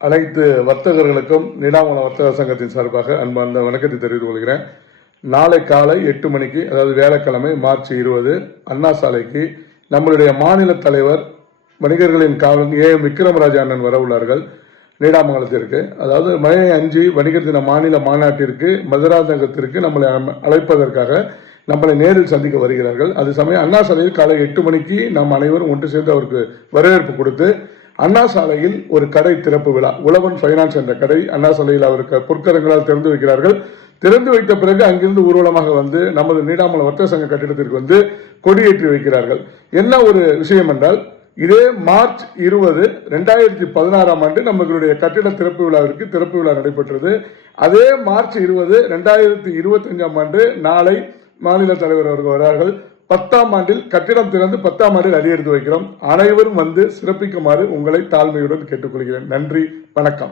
அனைத்து வர்த்தகர்களுக்கும் நீடாமங்கலம் வர்த்தக சங்கத்தின் சார்பாக அன்பார்ந்த வணக்கத்தை தெரிவித்துக் கொள்கிறேன். நாளை காலை 8 மணிக்கு, அதாவது வியாழக்கிழமை மார்ச் 20, அண்ணா சாலைக்கு நம்மளுடைய மாநில தலைவர் வணிகர்களின் காவலன் விக்ரமராஜா அண்ணன் வர உள்ளார்கள். நீடாமங்கலத்திற்கு, அதாவது மே 5 வணிகர் தின மாநில மாநாட்டிற்கு மதுராந்தகத்திற்கு நம்மளை அழைப்பதற்காக நம்மளை நேரில் சந்திக்க வருகிறார்கள். அது சமயம் அண்ணா சாலையில் காலை 8 மணிக்கு நாம் அனைவரும் ஒன்று சேர்ந்து அவருக்கு வரவேற்பு கொடுத்து அண்ணா சாலையில் ஒரு கடை திறப்பு விழா, உழவன் ஃபைனான்ஸ் என்ற கடை அண்ணா சாலையில் அவருக்கு பொற்கரங்களால் திறந்து வைக்கிறார்கள். திறந்து வைத்த பிறகு அங்கிருந்து ஊர்வலமாக வந்து நமது நீடாமங்கலம் வர்த்தக சங்க கட்டிடத்திற்கு வந்து கொடியேற்றி வைக்கிறார்கள். என்ன ஒரு விஷயம் என்றால், இதே மார்ச் 20, 2016ஆம் ஆண்டு நம்மளுடைய கட்டிட திறப்பு விழாவிற்கு திறப்பு விழா நடைபெற்றது. அதே மார்ச் 20, 2025ஆம் ஆண்டு நாளை மாநில தலைவர் அவர்கள் வரார்கள். 10ஆம் ஆண்டில் கட்டிடம் திறந்து 10ஆம் ஆண்டில் அடியெடுத்து வைக்கிறோம். அனைவரும் வந்து சிறப்பிக்குமாறு உங்களை தாழ்மையுடன் கேட்டுக்கொள்கிறேன். நன்றி, வணக்கம்.